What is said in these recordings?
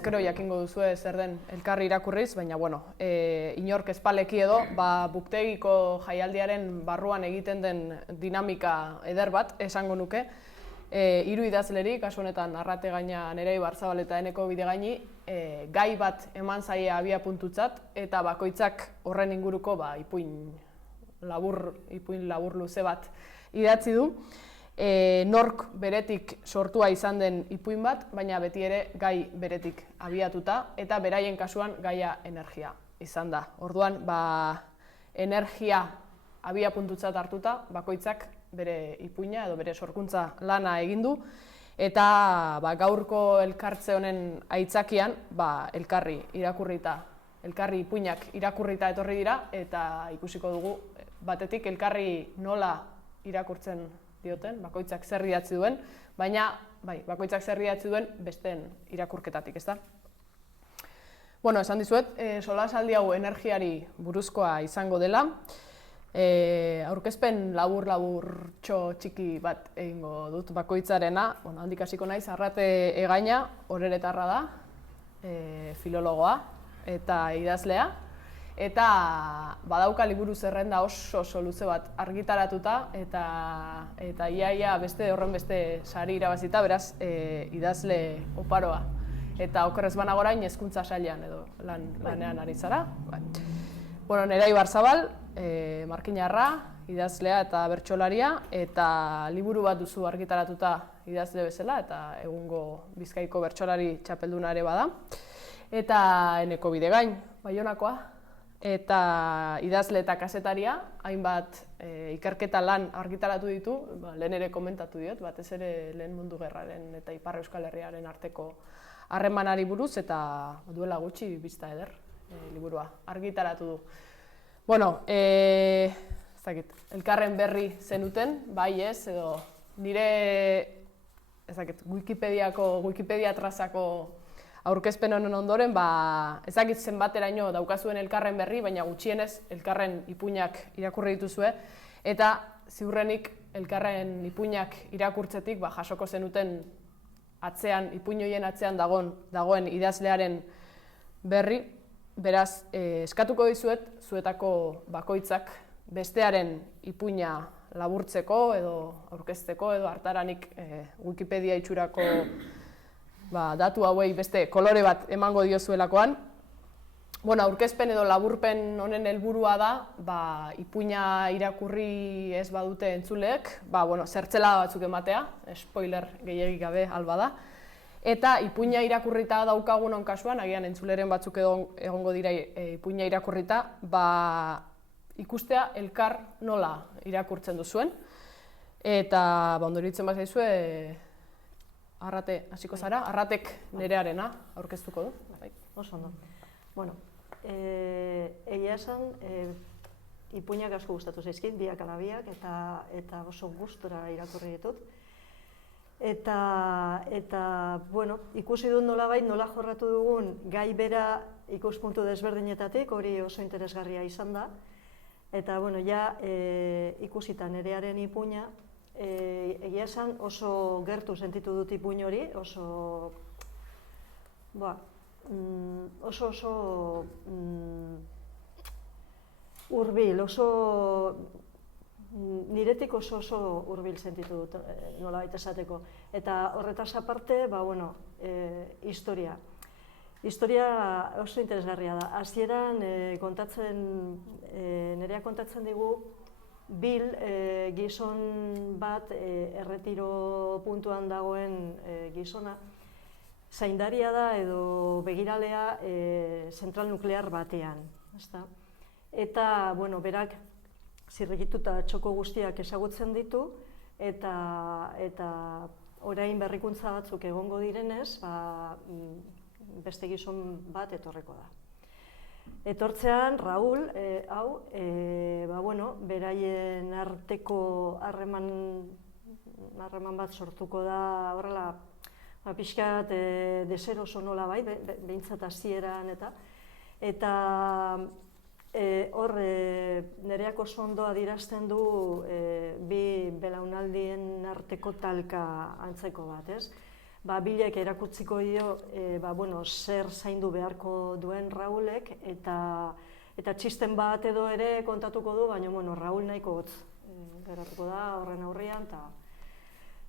ezkero jakingo duzu zer den elkarri irakurriz, baina bueno, inork espaleki edo, buktegiko jaialdiaren barruan egiten den dinamika eder bat, esango nuke. 3 idazleri, kasu honetan Arrategaina, Nerei Barzabal eta Eneko Bidegaini, gai bat eman zaie abiapuntutzat, eta bakoitzak horren inguruko ipuin labur luze bat idatzi du. Nork beretik sortua izan den ipuin bat, baina beti ere gai beretik abiatuta, eta beraien kasuan gaia energia izan da. Orduan, energia abiapuntutzat hartuta, bakoitzak bere ipuina edo bere sorkuntza lana egin du, eta gaurko elkartze honen aitzakian elkarri ipuinak irakurrita etorri dira, eta ikusiko dugu batetik elkarri nola irakurtzen dioten, bakoitzak zer idatzi duen, baina bakoitzak zer idatzi duen besteen irakurketatik, ezta? Bueno, esan dizuet, solasaldi hau energiari buruzkoa izango dela. Aurkezpen labur-laburtxo txiki bat egingo dut bakoitzarena. Handik hasiko naiz, Arrategaina oreretarra da, filologoa eta idazlea. Eta badauka liburu zerrenda oso luze bat argitaratuta, eta iaia horren beste sari irabazita, beraz idazle oparoa. Eta okerrez banago orain hezkuntza sailean edo lanean ari zara. Nerei Barzabal, markinarra, idazlea eta bertsolaria, eta liburu bat duzu argitaratuta idazle bezala, eta egungo Bizkaiko bertsolari txapelduna ere bada. Eta Eneko Bidegain, Baionakoa, eta idazle eta kazetaria, hainbat ikerketa lan argitaratu ditu, lehen ere komentatu diot, batez ere Lehen Mundu Gerraren eta Ipar Euskal Herriaren arteko harremanari buruz, eta duela gutxi bizta eder liburua argitaratu du. Elkarren berri zenuten, bai ez, edo nire Wikipedia trazako aurkezpen honen ondoren, ezakit zenbateraino daukazuen elkarren berri, baina gutxienez elkarren ipuinak irakurri dituzue, eta ziurrenik elkarren ipuinak irakurtzetik jasoko zenuten ipuin horien atzean dagoen idazlearen berri. Beraz, eskatuko dizuet, zuetako bakoitzak bestearen ipuina laburtzeko edo aurkezteko edo hartaranik Wikipedia itxurako datu hauei beste kolore bat emango diozuelakoan. Aurkezpen edo laburpen honen helburua da, ipuina irakurri ez badute entzuleek, zertzela batzuk ematea, spoiler gehiagik gabe alba da. Eta ipuina irakurrita daukagunon kasuan, agian entzuleren batzuk egongo dira ipuina irakurrita, ikustea elkar nola irakurtzen duzuen. Eta ondoritzen bat zaizue, Arrate hasiko zara, Arratek nerearena aurkeztuko du. Oso ondo. Egia esan, ipuinak asko gustatu zaizkit, biak ala biak, eta oso gustura irakurri ditut. Eta ikusi dut nolabait, nola jorratu dugun gai bera ikuspuntu desberdinetatik, hori oso interesgarria izan da. Eta, ikusita nerearen ipuina, egia esan oso gertu sentitu dut ipuin hori, oso hurbil, niretik oso hurbil sentitu dut, nolabait esateko. Eta horretaz aparte, historia. Historia oso interesgarria da. Hasieran nerea kontatzen digu Bil, gizon bat, erretiro puntuan dagoen gizona, zaindaria da edo begiralea zentral nuklear batean. Eta, berak zirrikituta txoko guztiak ezagutzen ditu, eta orain berrikuntza batzuk egongo direnez, beste gizon bat etorreko da. Etortzean, Raul, beraien arteko harreman bat sortuko da, horrela, pixkat deseroso nola bai, behintzat hasieran eta hor nereak oso ondo adierazten du bi belaunaldien arteko talka antzeko bat, ez? Bilek erakutsiko dio zer zaindu beharko duen Raulek, eta txisten bat edo ere kontatuko du, baina Raul nahiko hotz geratuko da horren aurrean.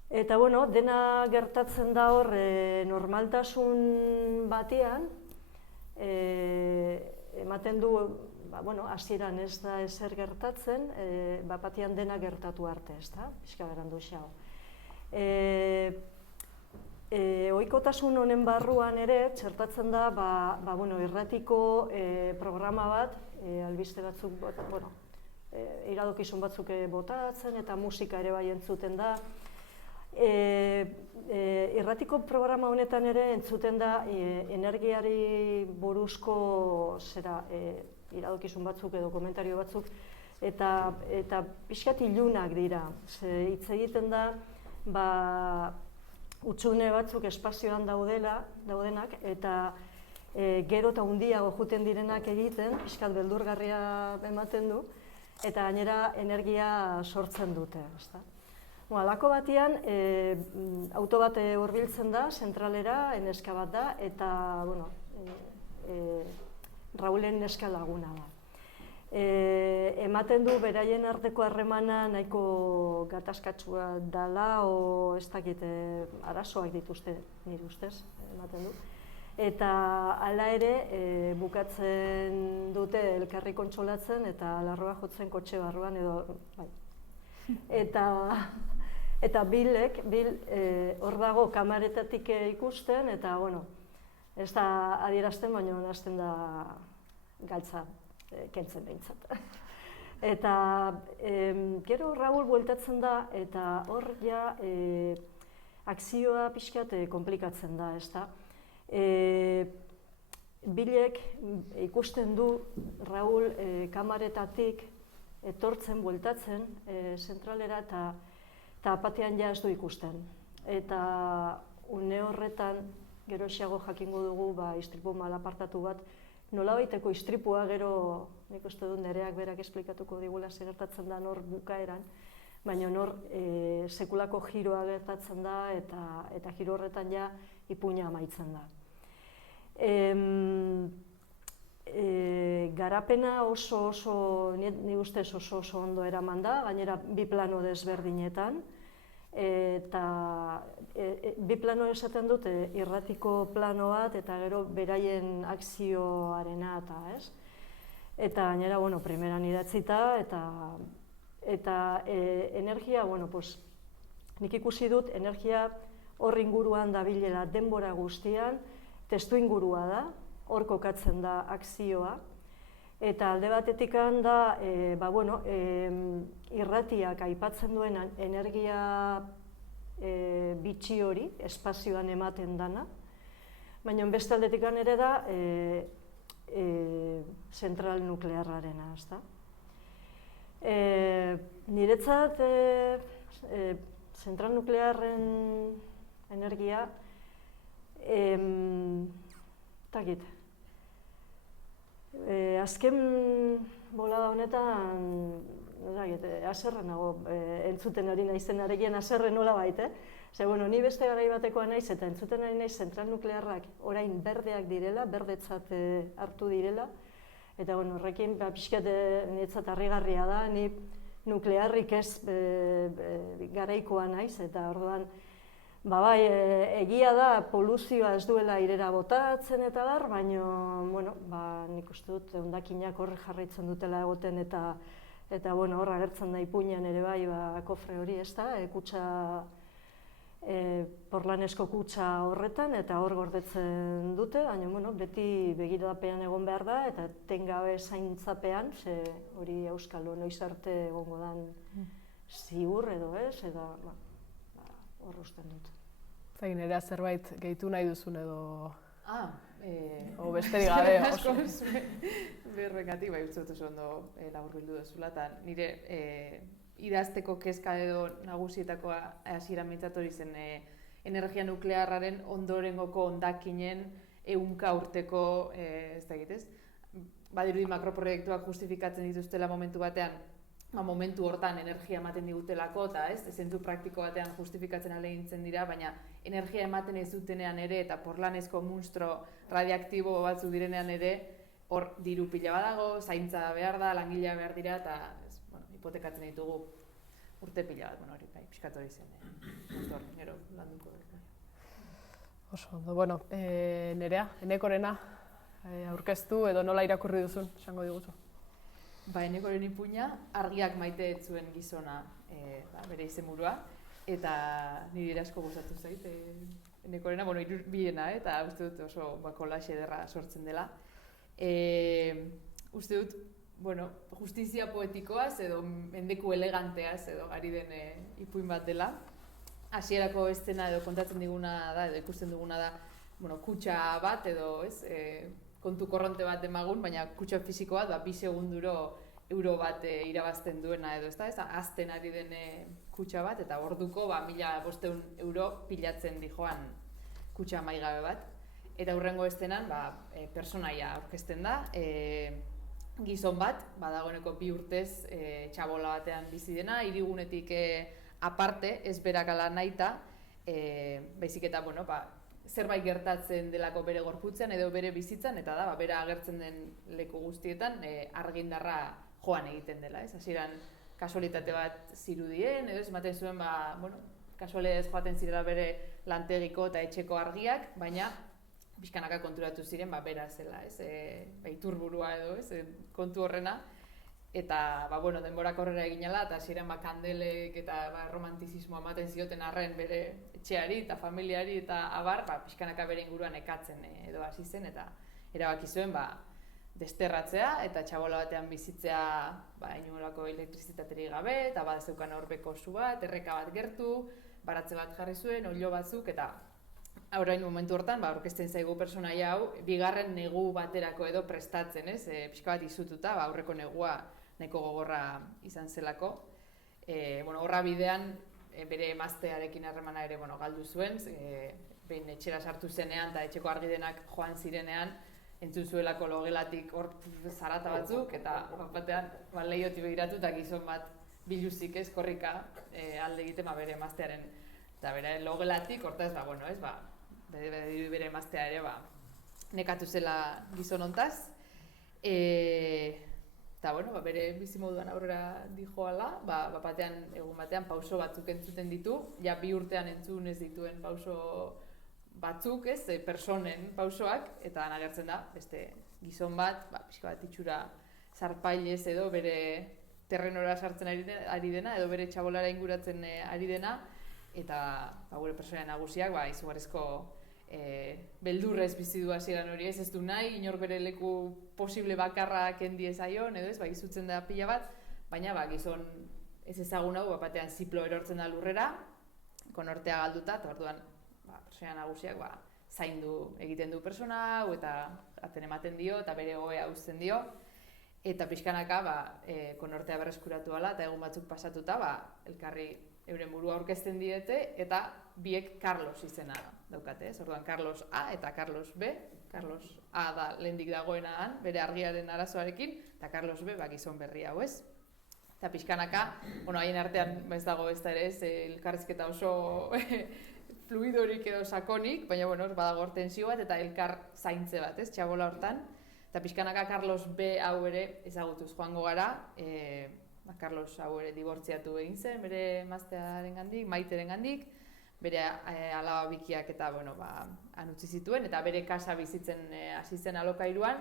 Eta dena gertatzen da hor normaltasun batean, ematen du, hasieran ez da ezer gertatzen, batean dena gertatu arte, ez da, pixka berandu xau. Ohikotasun honen barruan ere, txertatzen da, irratiko programa bat, albiste batzuk, iradokizun batzuk botatzen eta musika ere bai entzuten da. Irratiko programa honetan ere entzuten da energiari buruzko iradokizun batzuk edo komentario batzuk, eta pixkat ilunak dira. Hitz egiten da, hutsune batzuk espazioan daudenak, eta gero eta handiago joeten direnak egiten, pixkat beldurgarria ematen du, eta gainera energia sortzen dute. Halako batean, auto bat hurbiltzen da, zentralera, neska bat da, eta Raulen neska laguna da. Ematen du beraien arteko harremana nahiko gatazkatsua dela, o ez dakit arazoak dituzte, nire ustez, ematen du. Eta hala ere, bukatzen dute elkarri kontsolatzen eta larroa jotzen kotxe barruan edo, bai. Eta Bill hor dago kamaretatik ikusten, eta, ez da adierazten, baina hasten da galtza kentzen behintzat. Eta gero Raul bueltatzen da, eta hor ja akzioa pixkat komplikatzen da, ez da. Billek ikusten du Raul kamaretatik etortzen, bueltatzen zentralera, eta batean ja ez du ikusten. Eta une horretan, geroxeago jakingo dugu istripu malapartatu bat, nolabaiteko istripua gero, nik uste dut Nereak berak esplikatuko digula zer gertatzen da nor bukaeran, baina nor sekulako giroa gertatzen da, eta giro horretan ja ipuina amaitzen da. Garapena ni ustez oso ondo eraman da, gainera bi plano desberdinetan, eta bi plano esaten dute irratiko plano bat eta gero beraien akzioarena eta ez. Eta gainera, primeran idatzita eta energia, nik ikusi dut energia hor inguruan dabilela denbora guztian, testu ingurua da, hor kokatzen da akzioa, eta alde batetik da, irratiak aipatzen duen energia bitxi hori, espazioan ematen dana, baina beste aldetik ere da zentral nuklearrarena, ezta? Niretzat, zentral nuklearren energia, takit. Azken bolada honetan, haserre nago entzuten hori naizenarekin haserre nola baita. Ni beste garai batekoa naiz eta entzuten ari naiz zentral nuklearrak orain berdeak direla, berdetzat hartu direla. Eta horrekin pixkat niretzat harrigarria da, ni nuklearrik ez garaikoa naiz, eta orduan egia da poluzioa ez duela airera botatzen eta bar, baina nik uste dut hondakinak horre jarraitzen dutela egoten eta hor agertzen da ipuinean ere bai kofre hori, ez da, kutsa, porlanesko kutsa horretan eta hor gordetzen dute, baina beti begiradapean egon behar da eta tengabe zaintzapean, ze hori euskalo noiz arte egongo dan ziur edo ez, eta hor usten dut. Zagin, ere zerbait gehitu nahi duzun edo... O besterik gabe oso. Berrekati, uste dut oso ondo laburbildu duzula, eta nire idazteko kezka edo nagusietakoa hasieran behintzat hori zen energia nuklearraren ondorengoko hondakinen 100 urteko, ez da egitez, badirudi makroproiektuak justifikatzen dituztela momentu batean momentu hortan energia ematen digutelako, eta zentzu praktiko batean justifikatzen ahalegintzen dira, baina energia ematen ez dutenean ere, eta porlanezko munstro radioaktibo batzu direnean ere, hor diru pila badago, zaintza behar da, langilea behar dira, eta hipotekatzen ditugu urte pila bat, hori, pixkat hori zen, gero landuko dut. Oso ondo, bueno, Nerea, Enekorena aurkeztu edo nola irakurri duzun, esango diguzu? Enekoren ipuina, argiak maite ez zuen gizona bere izenburua, eta niri asko gustatu zait Enekorena, biena, eta uste dut oso kolaxe ederra sortzen dela. Uste dut, justizia poetikoaz edo mendeku eleganteaz edo ari den ipuin bat dela. Hasierako eszena edo kontatzen diguna da, edo ikusten duguna da, kutxa bat edo kontu korronte bat demagun, baina kutxa fisiko bat 2 segunduro euro bat irabazten duena edo, azten ari den kutxa bat, eta orduko 1.500 euro pilatzen dijoan kutxa maigabe bat. Eta hurrengo eszenan, personaia aurkezten da, gizon bat, dagoeneko 2 urtez txabola batean bizi dena, hirigunetik aparte, ez berak ala nahita, baizik eta, zerbait gertatzen delako bere gorputzean edo bere bizitzan, eta da, bera agertzen den leku guztietan argindarra joan egiten dela, ez? Hasieran kasualitate bat zirudien, edo ematen zuen, kasualidadez joaten zirela bere lantegiko eta etxeko argiak, baina pixkanaka konturatu ziren, bera zela, ez? Iturburua edo, ez? Kontu horrena. Eta, denborak aurrera egin ala, eta hasieran kandelek eta romantizismoa ematen zioten arren bere etxeari eta familiari eta abar, pixkanaka bere inguruan ekatzen edo hasi zen, eta erabaki zuen, desterratzea eta txabola batean bizitzea inolako elektrizitaterik gabe, eta zeukan horbeko zu bat, erreka bat gertu, baratze bat jarri zuen, oilo batzuk, eta orain momentu hortan, aurkezten zaigu pertsonaia hau, bigarren negu baterako edo prestatzen, ez? Pixka bat izututa, aurreko negua nahiko gogorra izan zelako. Horra bidean, bere emaztearekin harremana ere galdu zuen, behin etxera sartu zenean eta etxeko argidenak joan zirenean, entzun zuelako logelatik hor zarata batzuk, eta batean lehiotik begiratu eta gizon bat biluzik ez korrika alde egiten bere emaztearen eta bere logelatik, hortaz, bere emaztea ere nekatu zela gizon hontaz. Eta, bere bizimoduan aurrera dijoala, egun batean pauso batzuk entzuten ditu, 2 urtean entzun ez dituen pauso batzuk, ez, personen pausoak, eta agertzen da, beste gizon bat, pixka bat itxura zarpailez edo bere terrenora sartzen ari dena, edo bere txabolara inguratzen ari dena, eta gure pertsonaia nagusiak izugarrizko beldurrez bizi du hasieran hori, ez du nahi, inor bere leku posible bakarra kendi ezaion, edo ez, izutzen da pila bat, baina gizon ez ezagun hau, batean ziplo erortzen da lurrera, konortea galduta, eta orduan pertsonaia nagusiak zaindu egiten du pertsona hau, eta aten ematen dio, eta bere ohea uzten dio, eta pixkanaka konortea berreskuratu ala, eta egun batzuk pasatuta, elkarri euren burua aurkezten diete, eta biek Carlos izena daukate, ez? Orduan Carlos A eta Carlos B. Carlos A da lehendik dagoena bere argiaren arazoarekin, eta Carlos B gizon berri hau, ez? Eta pixkanaka, haien artean ez dago ez da ere, elkarrizketa oso fluidorik edo sakonik, baina badago hor tensio bat eta elkar zaintze bat, ez? Txabola hortan. Eta pixkanaka Carlos B hau ere ezagutuz joango gara, Carlos hau ere dibortziatu egin zen, bere emaztearengandik, Maiterengandik, bere alaba bikiak eta han utzi zituen, eta bere kasa bizitzen hasi zen alokairuan,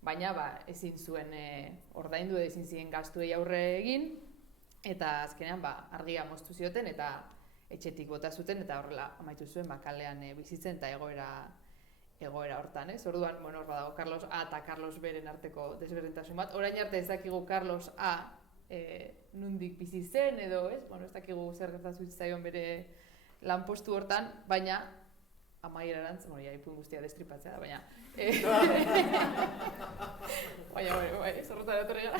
baina ezin zuen ordaindu edo ezin ziren gastuei aurre egin, eta azkenean argia moztu zioten eta etxetik bota zuten, eta horrela amaitu zuen kalean bizitzen eta egoera hortan, ez? Orduan, hor badago Carlos A eta Carlos B-ren arteko desberdintasun bat. Orain arte ez dakigu Carlos A nundik bizi zen edo, ez? Ez dakigu zer gertatu zitzaion bere lanpostu hortan, baina amaierarantz, ipuin guztia destripatzea da, baina zorrotan etorri gara.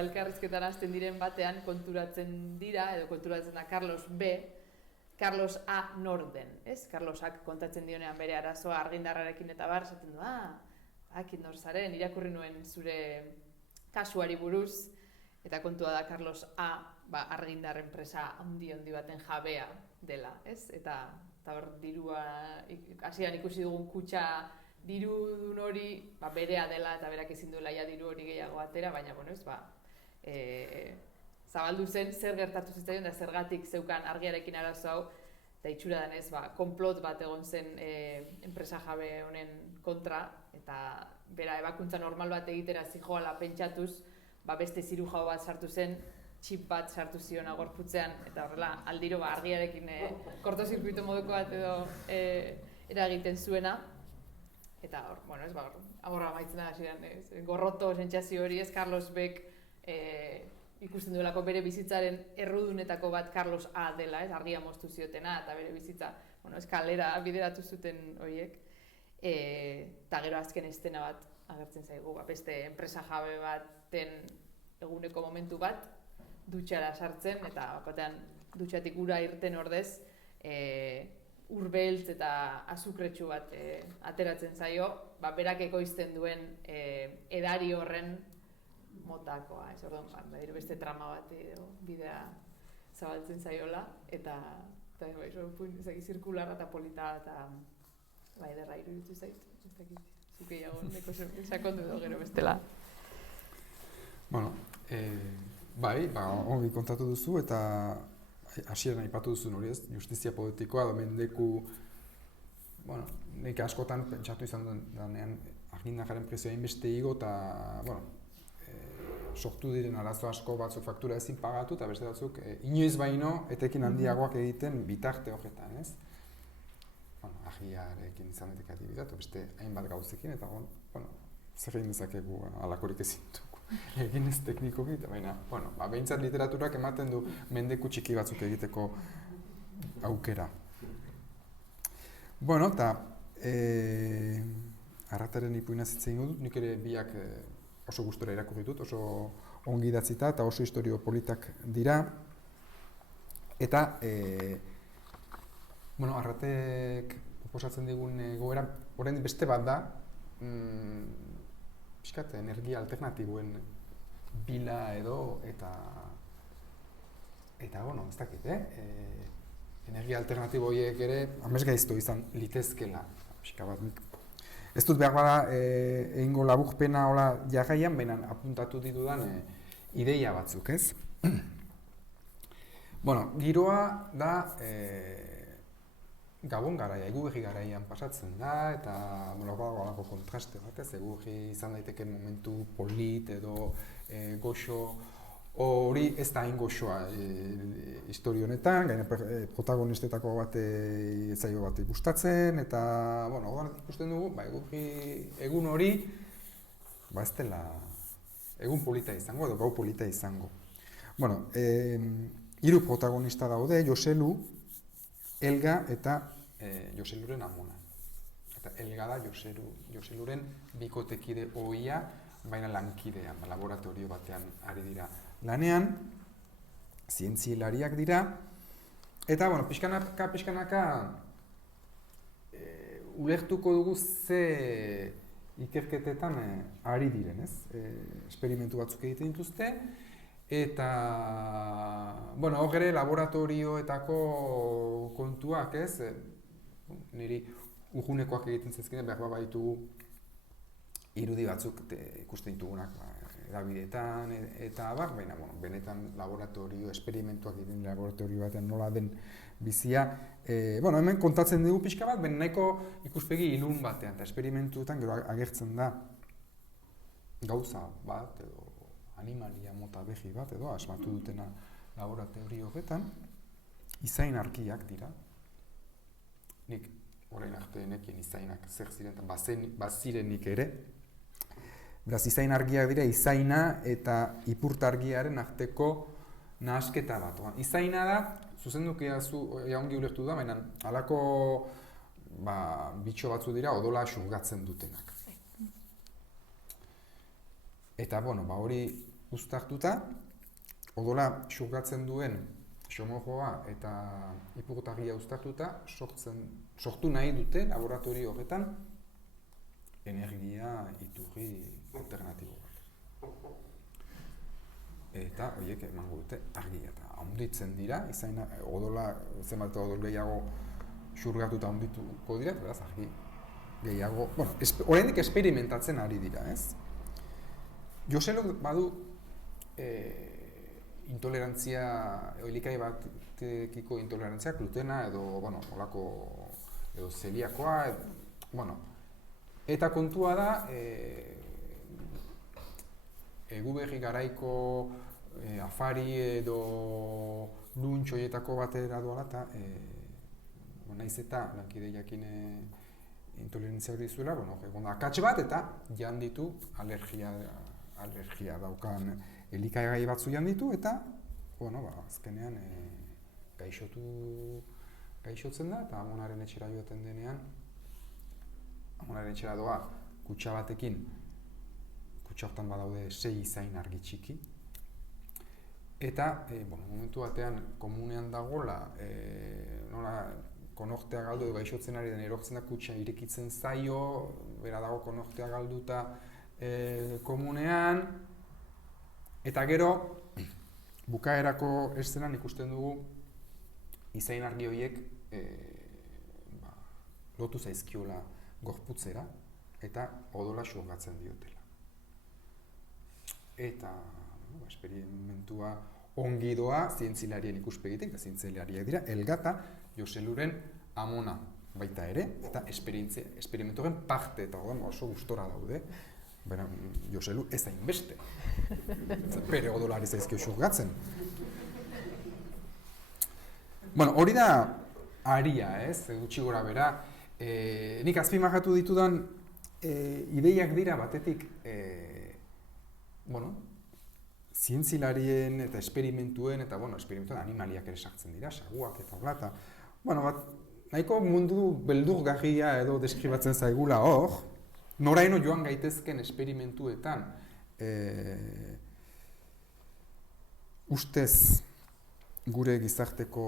Elkarrizketan hasten diren batean konturatzen dira, edo konturatzen da Carlos B, Carlos A norden, ez? Carlosak kontatzen dionean bere arazoa argindarrarekin eta esaten du, akit nor zaren, irakurri nuen zure kasuari buruz, eta kontua da Carlos A. Argindar enpresa handi baten jabea dela, ez? Eta hor dirua, hasieran ikusi dugun kutxa dirudun hori berea dela eta berak ezin duela ja diru hori gehiago atera, baina zabaldu zen zer gertatu zitzaion da zergatik zeukan argiarekin arazo hau, eta itxura denez konplot bat egon zen enpresa jabe honen kontra, eta bera ebakuntza normal bat egitera zijoala pentsatuz, beste zirujao bat sartu zen, txip bat sartu ziona gorputzean, eta horrela aldiro argiarekin kortozirkuito moduko bat edo eragiten zuena. Eta hor, agorra maitzen da hasieran, gorroto sentsazio hori ez, Carlos Beck ikusten duelako bere bizitzaren errudunetako bat Carlos A. dela, ez, argia moztu ziotena, eta bere bizitza, kalera bideratu zuten horiek. Eta gero azken estena bat agertzen zaigu, beste enpresa jabe baten eguneko momentu bat, dutxara sartzen, eta bakotean dutxatik ura irten ordez, urbeltz eta azukretsu bat ateratzen zaio, berak ekoizten duen edari horren motakoa, ez orduan, beste trama bat edo bidea zabaltzen zaiola, eta zirkularra eta polita eta ederra iruditu zait, ez dakit, zukeiago neko sakondu edo gero bestela. Bueno, ongi kontatu duzu eta hasieran aipatu duzun hori ez, justizia poetikoa edo mendeku, nik askotan pentsatu izan denean Argindarren prezioa inbeste igo eta, sortu diren arazo asko batzuk faktura ezin pagatu eta beste batzuk inoiz baino etekin handiagoak egiten bitarte horretan, ez? Argiarekin izan daiteke adibidea, beste hainbat gauzekin eta zer egin dezakegu halakorik ezin dugu egin ez teknikoki, baina, behintzat literaturak ematen du mendeku txiki batzuk egiteko aukera. Eta Arrataren ipuinaz hitz egingo dut, nik ere biak oso gustora irakurri dut, oso ongi idatzita eta oso istorio politak dira. Eta, Arratek proposatzen digun egoera, orain beste bat da, pixkat energia alternatiboen bila edo eta ez dakit, energia alternatibo horiek ere amesgaizto izan litezkela, pixka bat nik. Ez dut behar bada egingo laburpena hola jarraian, baina apuntatu ditudan ideia batzuk, ez? Giroa da Gabon garaia, Eguberri garaian pasatzen da, eta holako kontraste bat, ez? Eguberri izan daiteke momentu polit edo goxo, hori ez da hain goxoa historio honetan, gaina protagonistetako bat etzaio bat gustatzen, eta ikusten dugu, egun hori, ez dela egun polita izango edo gau polita izango. Hiru protagonista daude, Joselu, Elga eta Joseluren amona. Eta Elga da Joseluren bikotekide ohia, baina lankidea, laboratorio batean ari dira lanean, zientzialariak dira, eta, pixkanaka ulertuko dugu ze ikerketetan ari diren, ez? Esperimentu batzuk egiten dituzte, eta, hor ere laboratorioetako kontuak, ez? Niri urgunekoak egiten zezkinen, behar baitugu irudi batzuk ikusten ditugunak edabideetan, eta baina, benetan laboratorio, esperimentuak egiten laboratorio batean nola den bizia. Hemen kontatzen dugu pixka bat, baina nahiko ikuspegi ilun batean, eta esperimentuetan gero agertzen da gauza bat, edo animalia mota behi bat, edo asmatu dutena laboratorio horretan, izain arkiak dira. Nik orain arte nekien izainak zer ziren, bazirenik ere. Beraz, izain argiak dira, izaina eta ipurtargiaren arteko nahasketa bat. Izaina da, zuzenduki ongi ulertu da, baina halako bitxo batzu dira odola xurgatzen dutenak. Eta, hori uztartuta, odola xurgatzen duen xomorroa eta ipurtargia uztartuta, sortu nahi dute laboratorio horretan energia iturri alternatibo bat. eta horiek emango dute argia. Eta handitzen dira, izaina odola, zenbat odol gehiago xurgatuta handituko dira, eta beraz argi gehiago, bueno, oraindik esperimentatzen ari dira, ez? Joseluk badu intolerantzia, elikagai batekiko intolerantzia, glutena edo, bueno, olako, edo zeliakoa, bueno, eta kontua da, Eguberri garaiko afari edo luntxo horietako batera doala, eta naiz eta lankide jakin intolerantzia hori zuela, egon da akats bat eta jan ditu alergia daukan elikagai batzu jan ditu, eta azkenean gaixotzen da, eta amonaren etxera joaten denean, amonaren etxera doa kutxa batekin, kutxa hortan badaude 6 izain argi txiki, eta momentu batean komunean dagoela, nola konortea galdu edo gaixotzen ari den erortzen da kutxa irekitzen zaio, bera dago konortea galduta komunean, eta gero bukaerako eszenan ikusten dugu izain argi horiek lotu zaizkiola gorputzera eta odola xurgatzen diotela. Eta esperimentua ongi doa zientzilarien ikuspegitik, eta zientzialariak dira, Elga eta Joseluren amona baita ere, eta esperimentuaren parte, eta oso gustora daude, Joselu ez hainbeste, bere odolari zaizkio xurgatzen. Hori da aria, gutxi gora bera, nik azpimarratu ditudan ideiak dira batetik, zientzilarien eta esperimentuen, eta esperimentuen animaliak ere sartzen dira, saguak eta hola, eta nahiko mundu beldurgarria edo deskribatzen zaigula hor, noraino joan gaitezken esperimentuetan ustez gure gizarteko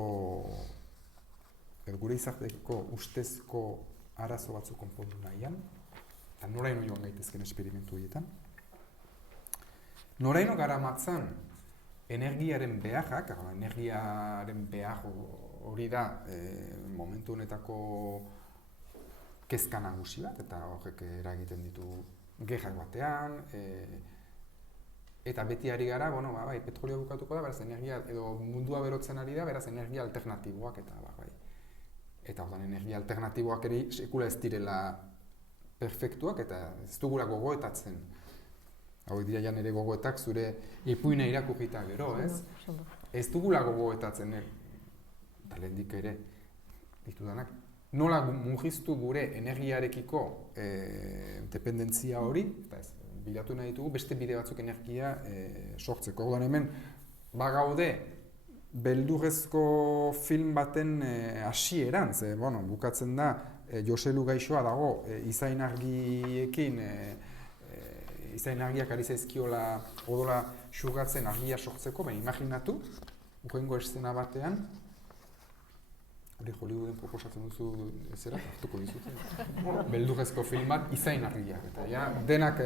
ustezko arazo batzu konpondu nahian, eta noraino joan gaitezken esperimentu horietan. Noraino garamatzan energiaren beharrak, energiaren behar hori da momentu honetako kezka nagusi bat, eta horrek eragiten ditu gerrak batean, eta beti ari gara, petrolio bukatuko da, beraz energia, edo mundua berotzen ari da, beraz energia alternatiboak, eta ordan energia alternatiboak ere sekula ez direla perfektuak, eta ez dugula gogoetatzen. Hau dira jan ere gogoetak zure ipuina irakurrita gero, ez? Ez dugula gogoetatzen, eta lehendik ere ditudanak, nola mugiztu gure energiarekiko dependentzia hori, eta ez, bilatu nahi ditugu beste bide batzuk energia sortzeko. Orduan hemen, bagaude, beldurrezko film baten hasieran, ze, bukatzen da, Joselu gaixoa dago, izain argiekin, izain argiak ari zaizkiola odola xurgatzen argia sortzeko, imaginatu, urrengo eszena batean, hori Hollywooden proposatzen duzu ezera, hartuko dizuten, beldurrezko filmak izain argiak, eta denak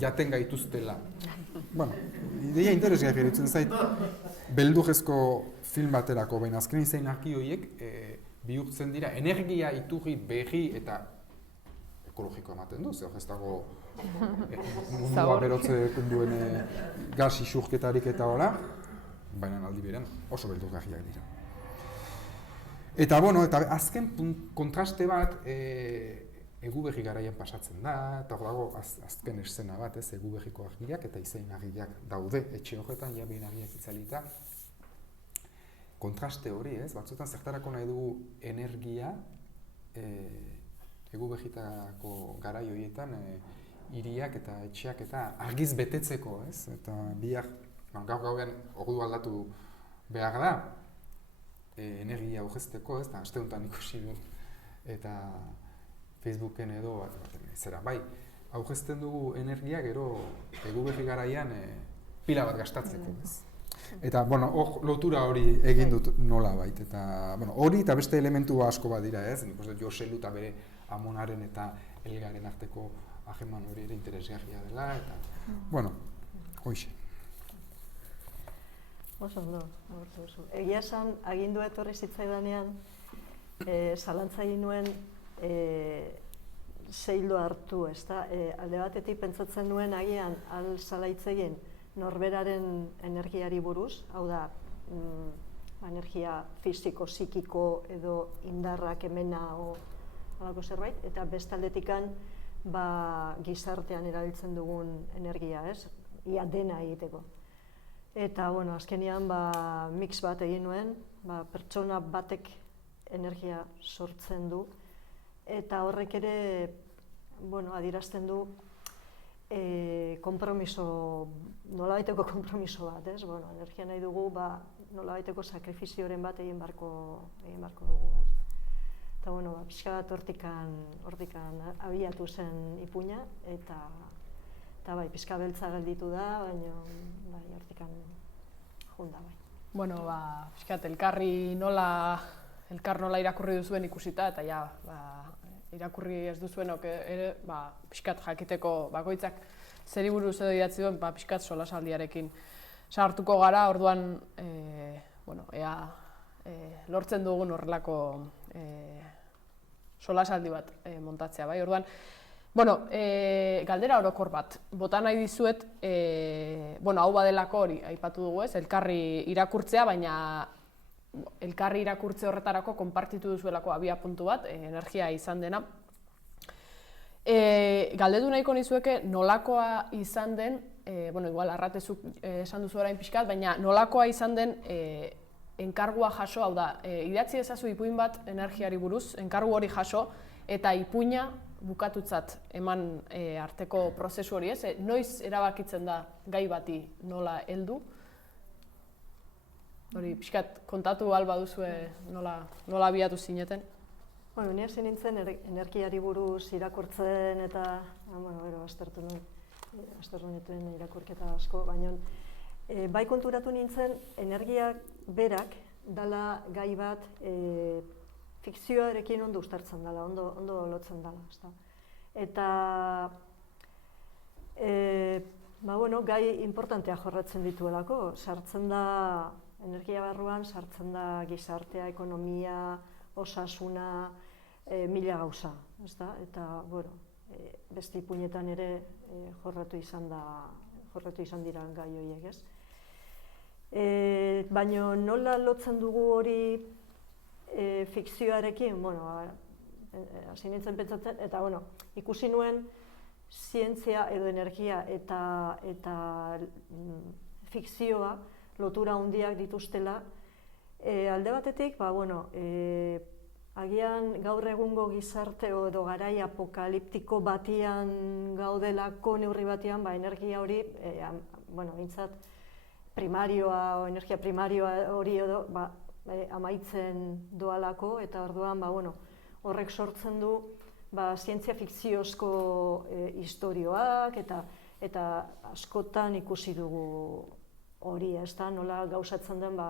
jaten gaituztela. Ideia interesgarria iruditzen zait, beldurrezko film baterako, baina azken izain argi horiek bihurtzen dira energia iturri berri eta ekologiko ematen du, ez dago mundua berotzen duen gas isurketarik eta hola, baina aldi berean oso beldurgarriak dira. Eta azken kontraste bat Eguberri garaian pasatzen da, eta hor dago azken eszena bat, Eguberriko argiak eta izain argiak daude etxe horretan, behin argiak itzalita. Kontraste hori, batzuetan zertarako nahi dugu energia Eguberritako garai horietan hiriak eta etxeak eta argiz betetzeko, eta biak gaur gauean ordu aldatu behar da, energia aurrezteko, eta aste honetan ikusi du, eta Facebooken edo, aurrezten dugu energia gero Eguberri garaian pila bat gastatzeko, Eta, hor lotura hori egin dut nola bait, eta hori eta beste elementu asko bat dira, nik uste Joselu eta bere amonaren eta Elgaren arteko hageman hori ere interesgarria dela, eta, hoxe. Oso ondo, agurtu duzu. Egia esan, agindua etorri zitzaidanean, zalantza egin nuen zeildo hartu, ezta? Alde batetik pentsatzen nuen agian salahitz egin norberaren energiari buruz, hau da, energia fisiko, psikiko edo indarrak emena o halako zerbait, eta bestaldetikan gizartean erabiltzen dugun energia, ez? Ia dena egiteko. Eta, bueno, azkenean mix bat egin nuen, pertsona batek energia sortzen du, eta horrek ere, bueno, adierazten du nolabaiteko konpromiso bat, ez? Bueno, energia nahi dugu, nolabaiteko sakrifizioren bat egin barko dugu, ez? Eta, bueno, pixka bat hortikan abiatu zen ipuina, eta bai, pixka beltza gelditu da, baina bai, hortikan junda bai. Bueno, pixkat, elkar nola irakurri duzuen ikusita, eta ja, irakurri ez duzuenok ere, pixkat jakiteko bakoitzak zeri buruz edo idatzi duen, pixkat solasaldiarekin sartuko gara, orduan, bueno, ea lortzen dugun horrelako solasaldi bat montatzea, bai, orduan, bueno, galdera orokor bat, bota nahi dizuet, bueno, hau badelako hori, aipatu dugu ez, elkarri irakurtzea, baina elkarri irakurtze horretarako konpartitu duzuelako abia puntu bat, energia izan dena. Galdetu nahiko nizueke nolakoa izan den, bueno, igual arratezuk esan duzu orain pixkat, baina nolakoa izan den enkargua jaso, hau da, idatzi ezazu ipuin bat energiari buruz, enkargu hori jaso, eta ipuina bukatutzat eman arteko prozesu hori, ez? Noiz erabakitzen da gai bati nola heldu? Hori, pixkat, kontatu alba duzue nola abiatu zineten? Bueno, nire hasi nintzen energiari buruz irakurtzen eta, bueno, aztertu nuen irakurketa asko, baina bai konturatu nintzen energiak berak dala gai bat fikzioarekin ondo uztartzen dela, ondo lotzen dela, ezta. Eta, bueno, gai importantea jorratzen dituelako, sartzen da, energia barruan, sartzen da gizartea, ekonomia, osasuna, mila gauza, ezta. Eta, bueno, beste ipuinetan ere jorratu izan dira gai horiek, ez. Baina nola lotzen dugu hori fikzioarekin, bueno, hasi nintzen pentsatzen, eta, bueno, ikusi nuen zientzia edo energia eta fikzioa lotura handiak dituztela. Alde batetik, bueno, agian gaur egungo gizarte edo garai apokaliptiko batian gaudelako neurri batian, energia hori, bueno, bintzat primarioa o energia primarioa hori edo, amaitzen doalako, eta orduan, bueno, horrek sortzen du zientzia fikziozko istorioak, eta askotan ikusi dugu hori, ezta, nola gauzatzen den,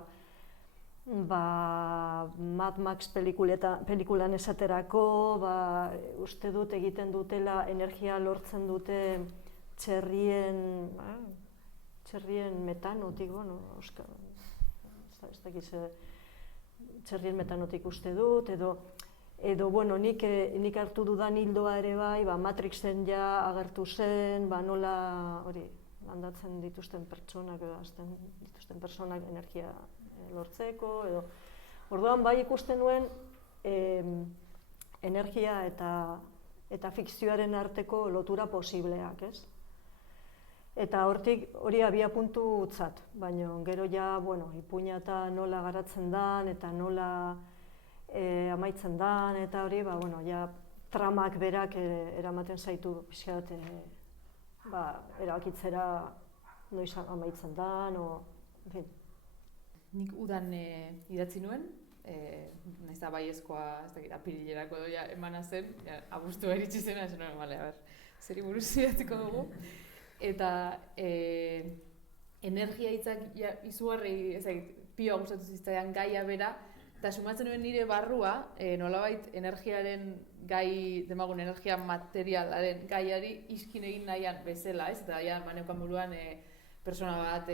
Mad Max pelikulan esaterako, uste dut egiten dutela energia lortzen dute txerrien metanotik, bueno, ez dakiz, txerrien metanotik uste dut, edo, bueno, nik hartu dudan hildoa ere bai, Matrixen ja agertu zen, nola, hori, landatzen dituzten pertsonak, edo azten dituzten pertsonak energia lortzeko, edo, orduan bai ikusten nuen energia eta fikzioaren arteko lotura posibleak, ez? Eta hortik hori abia puntutzat, baina gero ja, bueno, ipuina eta nola garatzen dan, eta nola amaitzen dan, eta hori, bueno, ja, tramak berak eramaten zaitu pixkat, erabakitzera noiz amaitzen dan, en fin. Nik udan idatzi nuen, nahiz da baiezkoa, ez dakit, apirilerako doia emana zen, abuztua iritsi zena, esan nuen, bale, zeri buruz idatziko dugu. Eta energia hitzak izugarri, ez dakit, pioa gustatu zitzaidan gaia bera, eta sumatzen nuen nire barrua, nolabait energiaren gai, demagun energia materialaren gaiari iskin egin nahian bezala, ez? Eta ja, maneukan buruan, persona bat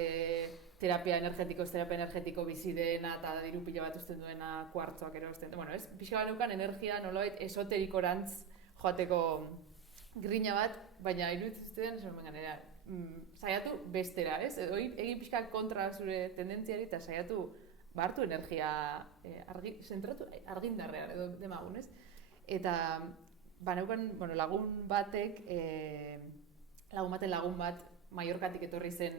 terapia energetiko bizi dena eta diru pila bat uzten duena kuartzoak erosten. Bueno, ez, pixka bat neukan energia nolabait esoterikorantz joateko grina bat, baina iruditzen zuten, saiatu bestera, ez? Edo egin pixka kontra zure tendentziari eta saiatu hartu energia zentratu argindarrean edo demagun, ez? Eta neukan, lagun batek, lagun bat Mallorcatik etorri zen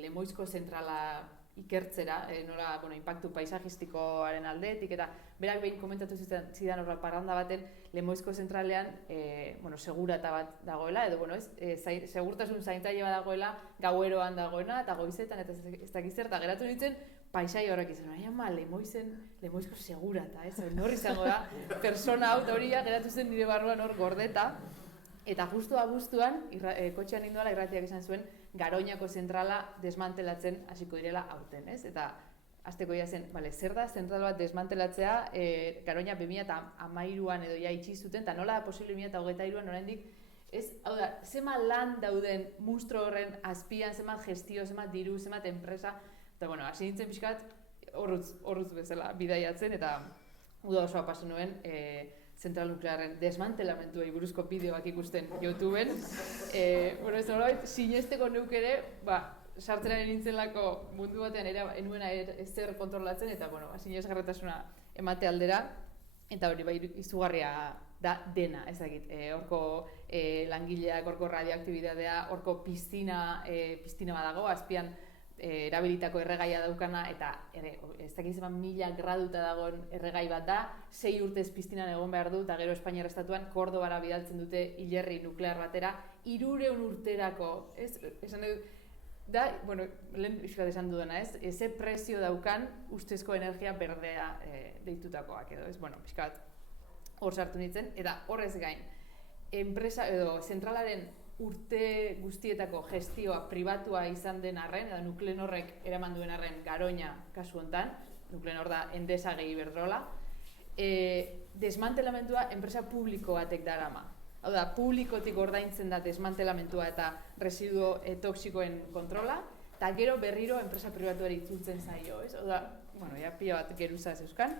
Lemoizko zentrala ikertzera, nola, inpaktu paisajistikoaren aldetik, eta berak behin komentatu zidan horra parranda baten Lemoizko zentralean segurata bat dagoela, edo segurtasun zaintzaile bat dagoela gaueroan dagoena, eta goizetan, eta ez dakiz zer, eta geratu nintzen paisai horrek izan, Lemoizko segurata, nor izango da, persona hau hori geratu zen nire barruan hor gordeta, eta justu abuztuan, kotxean nindoala irratiak izan zuen, Garoñako zentrala desmantelatzen hasiko direla aurten, ez? Eta hasteko zen, zer da zentral bat desmantelatzea, Garoña 2013an edo ja itxi zuten, eta nola da posible 2023an oraindik, ez, hau da, zema lan dauden munstro horren azpian, zema gestio, zema diru, zema enpresa, eta hasi nintzen pixkat horruz bezala bidaiatzen, eta uda osoa pasu nuen, zentral nuklearren desmantelamentuei buruzko bideoak ikusten YouTubeen. Ez nolabait, sinesteko neuk ere, sartzera nintzelako mundu batean enuena ezer kontrolatzen, eta sinesgarretasuna emate aldera, eta hori izugarria da dena, ezagit. Horko langileak, horko radioaktibitatea, horko piztina badago, azpian erabilitako erregaia daukana, eta ez dakiz eman 1000 graduta dagoen erregai bat da, 6 urtez piztinan egon behar du, eta gero Espainiar estatuan Kordobara bidaltzen dute hilerri nuklear batera, 300 urterako, esan dut, da, lehen fiskat esan dudana, ze prezio daukan ustezko energia berdea deitutakoak edo, fiskat hor sartu nintzen, eta horrez gain, enpresa edo zentralaren urte guztietako gestioa pribatua izan den arren, edo Nuklenorrek eraman duen arren Garoña kasu hontan, Nuklenor da Endesa gehi Iberdrola, desmantelamentua enpresa publiko batek darama. Hau da, publikotik ordaintzen da desmantelamentua eta residuo toxikoen kontrola, eta gero berriro enpresa pribatuari itzultzen zaio, ez? Hau da, pila bat geruza zeuzkan,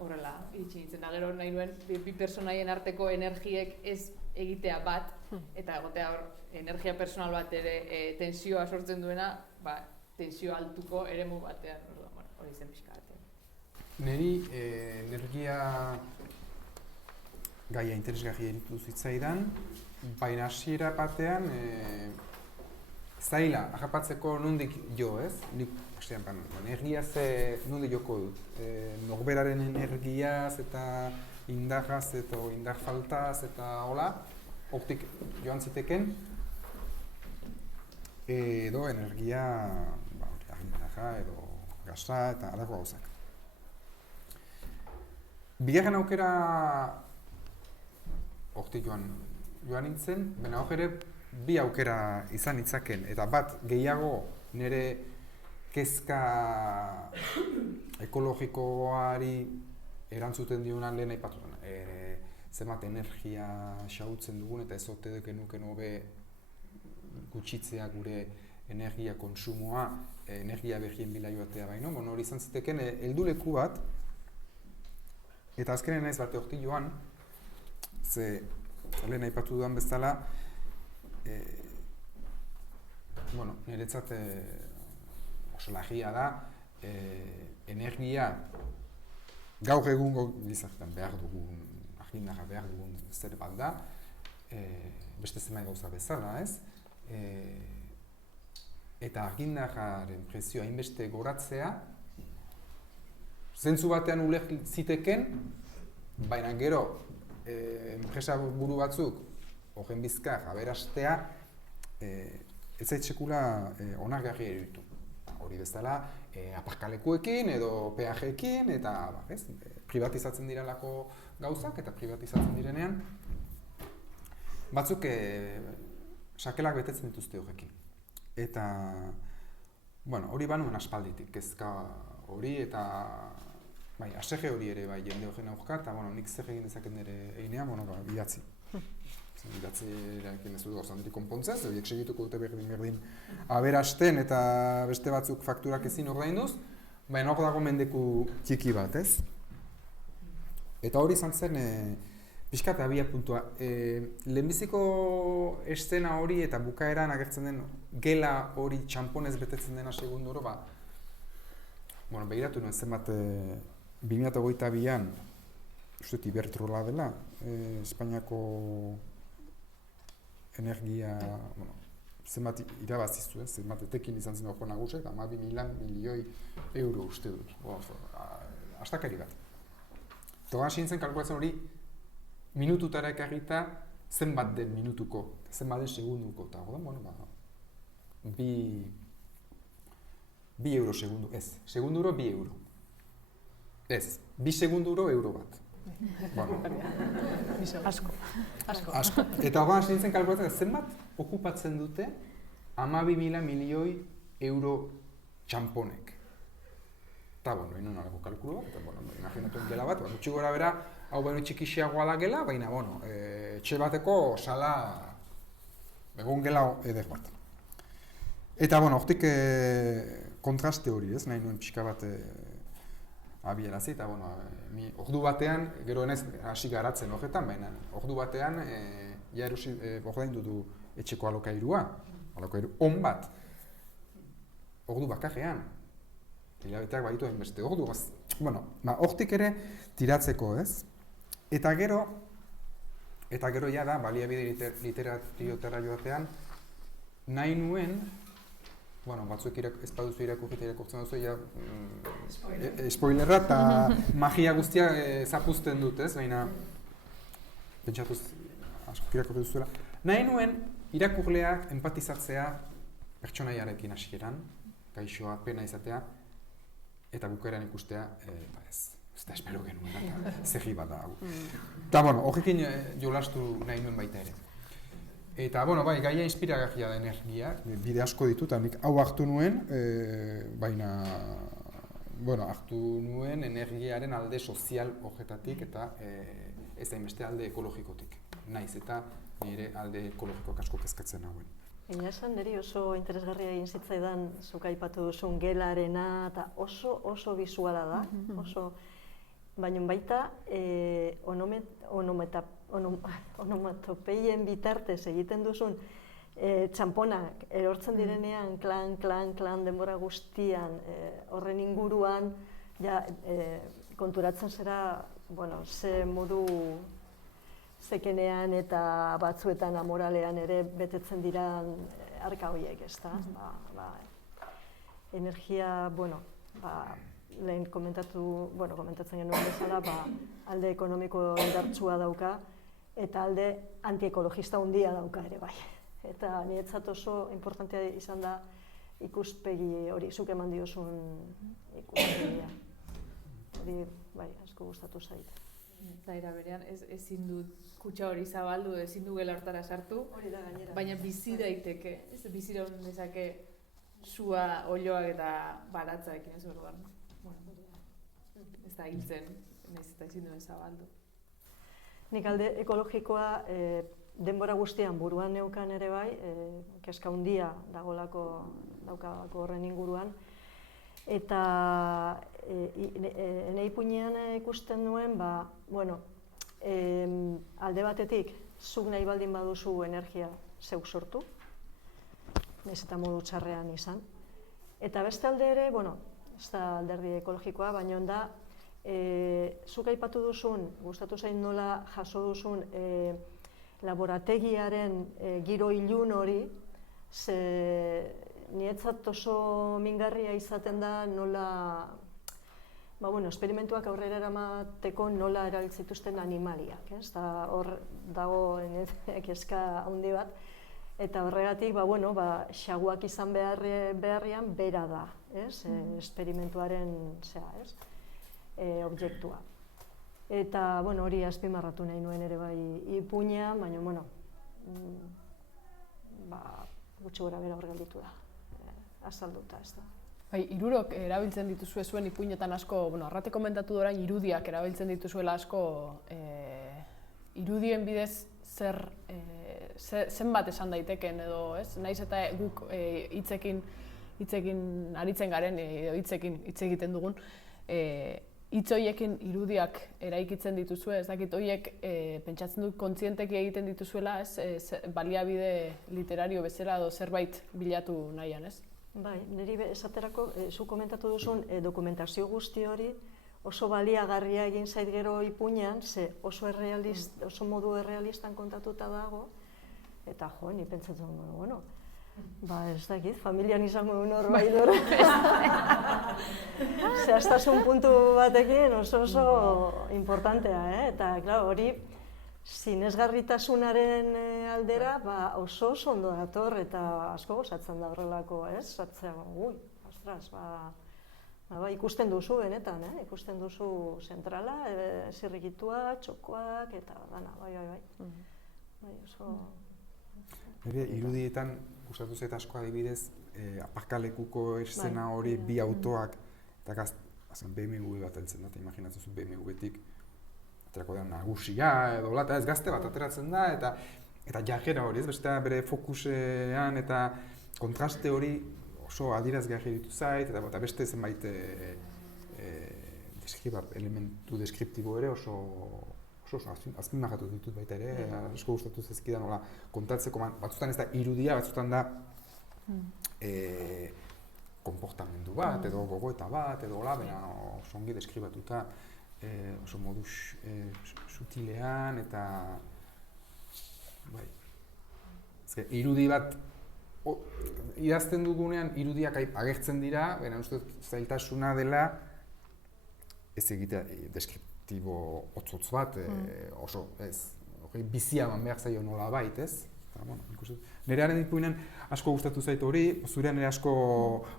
horrela iritsi nintzen, da gero nahi nuen bi personaien arteko energiek ez egitea bat, eta egotea hor energia personal bat ere tensioa sortzen duena, tensio altuko eremu batean, hori zen pixka batean. Neri energia gaia interesgarria iritu zitzaidan, baina hasiera batean zaila, agapatzeko nondik jo, ez? Nik, energiaz nondik joko dut. Norberaren energiaz eta indarraz eta indar faltaz eta hola, hortik joan ziteken, edo energia, argindarra edo gasa eta alako gauzak. Bigarren aukera hortik joan nintzen, baina hor ere bi aukera izan itzaken, eta bat gehiago nire kezka ekologikoari erantzuten dionan lehen aipatu dena. Zenbat energia xahutzen dugun eta ez ote genuken hobe gutxitzea gure energia kontsumoa, energia berrien bila joatea baino. Hori izan ziteken helduleku bat, eta azkenen naiz bate hortik joan, ze lehen aipatu dudan bezala, niretzat oso lagia da, energia gaur egungo gizartean behar dugun, argindarra behar dugun zer bat da, beste zenbait gauza bezala, ez? Eta argindarraren prezioa hainbeste goratzea, zentzu batean uler ziteken, baina gero enpresa buru batzuk horren bizkar aberastea ez zait sekula onargarria iruditu. Hori bezala, aparkalekuekin edo peajeekin eta privatizatzen direlako gauzak eta privatizatzen direnean batzuk sakelak betetzen dituzte horrekin. Eta hori banuen aspalditik, kezka hori eta asege hori ere jende horren aurka eta nik zer egin dezaket nire einean, idatzi. idatzerakin ez dut gauza handirik konpontzez, horiek segituko dute berdin aberasten eta beste batzuk fakturak ezin ordainduz, baina hor dago mendeku txiki bat, ez? Eta hori izan zen, pixkat abia puntua. Lehenbiziko eszena hori eta bukaeran agertzen den gela hori txamponez betetzen dena segunduro, begiratu nuen zenbat 2022an, uste Iberdrola dela, Espainiako energia, zenbat irabazizu, zenbat etekin izan zen hori nagusiak, 12.000 milioi euro uste dut, astakari bat. Eta hasi nintzen kalkulatzen hori minututara ekarrita zenbat den minutuko, zenbat den segunduko, eta bi euro segundu, ez, segunduro 2 euro. Ez, 2 segunduro euro bat. Asko. Eta hori hasi nintzen kalkulatzen zenbat okupatzen dute 12.000 milioi euro txamponek. Eta, ino nolako kalkulo bat, eta, imaginatu gela bat, gutxi gora bera, hau baino txikixiagoa da gela, baina, etxe bateko sala egon gela eder bat. Eta, hortik kontraste hori, ez, nahi nuen pixka bat abierazi, eta, ni ordu batean, gero enez hasi garatzen horretan, baina ordu batean, ordaindu du etxeko alokairua on bat, ordu bakarrean. Hilabeteak baditu beste ordu. Hortik ere tiratzeko, ez? Eta gero ja da, baliabide literariotara joatean, nahi nuen, batzuek ez baduzu irakurtzen duzu, spoilerra eta magia guztia zapuzten dut, ez? Baina, pentsatuz, asko irakurri duzuela. Nahi nuen irakurleak empatizatzea pertsonaiarekin hasieran, gaixoa, pena izatea, eta bukaeran ikustea, ez da espero genuen, eta zegi bat da. Eta, horrekin jolastu nahi nuen baita ere. Eta, gaia inspiragarria da energia, bide asko ditu, eta nik hau hartu nuen, baina, hartu nuen energiaren alde sozial horretatik, eta ez da inbeste alde ekologikotik. Naiz eta nire alde ekologikoak asko kezkatzen nagoen. Baina esan niri oso interesgarria egin zitzaidan zuk aipatu duzun gelarena eta oso bisuala da, baina baita onomatopeien bitartez egiten duzun txamponak erortzen direnean klan denbora guztian horren inguruan konturatzen zera ze modu zekenean eta batzuetan amoralean ere betetzen diran arka horiek, ezta? Energia, lehen komentatzen genuen bezala, alde ekonomiko indartsua dauka eta alde antiekologista handia dauka ere bai. Eta niretzat oso importantea izan da ikuspegi hori, zuk eman diozun ikuspegia. Hori, asko gustatu zait. Zaira berean, ezin du kutxa hori zabaldu, ezin du gela hortara sartu, baina bizi daiteke, bizi raun dezake sua, olioak eta baratzaekin ez orduan. Ez da hiltzen, ez da ezin duen zabaldu. Nik alde ekologikoa denbora guztian buruan neukan ere bai, kezka handia daukako horren inguruan, eta enei puinean ikusten nuen, alde batetik, zuk nahi baldin baduzu energia zeuk sortu, ez eta modu txarrean izan. Eta beste alde ere, ez da alderdi ekologikoa, baina da, zuk aipatu duzun, gustatu zain nola jaso duzun laborategiaren giro ilun hori, niretzat oso mingarria izaten da nola esperimentuak aurrera eramateko nola erabiltzituzten animaliak, ez? Hor dago kezka handi bat, eta horregatik, xaguak izan beharrean bera da, ez? Esperimentuaren, objektua. Eta, hori azpimarratu nahi nuen ere bai ipuinean, baina, gutxi gora bera hor gelditu da, azalduta, ez da. Hirurok erabiltzen dituzue zuen ipuinetan asko, arrate komentatu orain irudiak erabiltzen dituzuela asko, irudien bidez zenbat esan daiteken edo, ez? Naiz eta guk hitzekin aritzen garen edo hitzekin hitz egiten dugun, hitz horiekin irudiak eraikitzen dituzue, ez dakit horiek pentsatzen dut kontzienteki egiten dituzuela, ez? Baliabide literario bezala edo zerbait bilatu nahian, ez? Bai, niri esaterako, zu komentatu duzun dokumentazio guzti hori oso baliagarria egin zait gero ipuinean, ze oso modu errealistan kontatuta dago, eta jo, ni pentsatzen duen, bueno, ez dakit, familian izango du norbait dut. Zehaztasun puntu batekin oso importantea, eta, klaro, hori sinesgarritasunaren aldera oso ondo dator eta asko gozatzen da horrelako, ez? Zatzen, ostras, ikusten duzu benetan, ikusten duzu zentrala, zirrikitua, txokoak, eta dana, bai. Oso... Nire, irudietan, gustatu zait asko adibidez, aparkalekuko eszena hori bi autoak, eta BMW bat heltzen da, eta imaginatzen zu BMW-etik, aterako da nagusia edo lata, ez gazte bat ateratzen da, eta jarrera hori, ez bestea bere fokusean eta kontraste hori oso adierazgarri ditu zait, eta beste zenbait elementu deskriptibo ere oso azpimarratu ditut baita ere, asko gustatu zaizkidan nola kontatzeko, batzutan ez da irudia, batzutan da konportamendu bat, edo gogoeta bat, edo hola, baina oso ongi deskribatuta, oso modu sutilean eta irudi bat idazten dugunean irudiak agertzen dira, baina uste zailtasuna dela ez egitea deskriptibo hotz bat, oso bizia eman behar zaio nola bait, ez? Nerearen ipuinen asko gustatu zait hori, zurean ere asko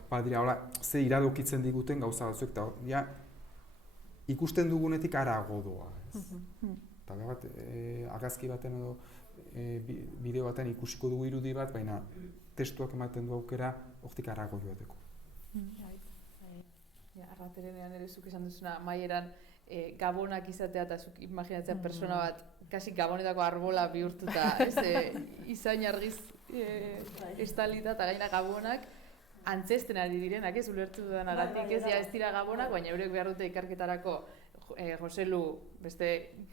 badira, ze iradokitzen diguten gauza batzuek, eta ikusten dugunetik harago doa, ez? Eta bat, argazki baten edo bideo baten ikusiko dugu irudi bat, baina testuak ematen du aukera hortik harago joateko. Arraterenean ere zuk esan duzuna, maieran gabonak izatea eta zuk imaginatzea persona bat kasi gabonetako arbola bihurtuta, izain argiz estalita eta gaina gabonak antzesten ari direnak, ez ulertu dudanagatik, ez dira gabonak, baina eurek behar dute ikerketarako Joselu beste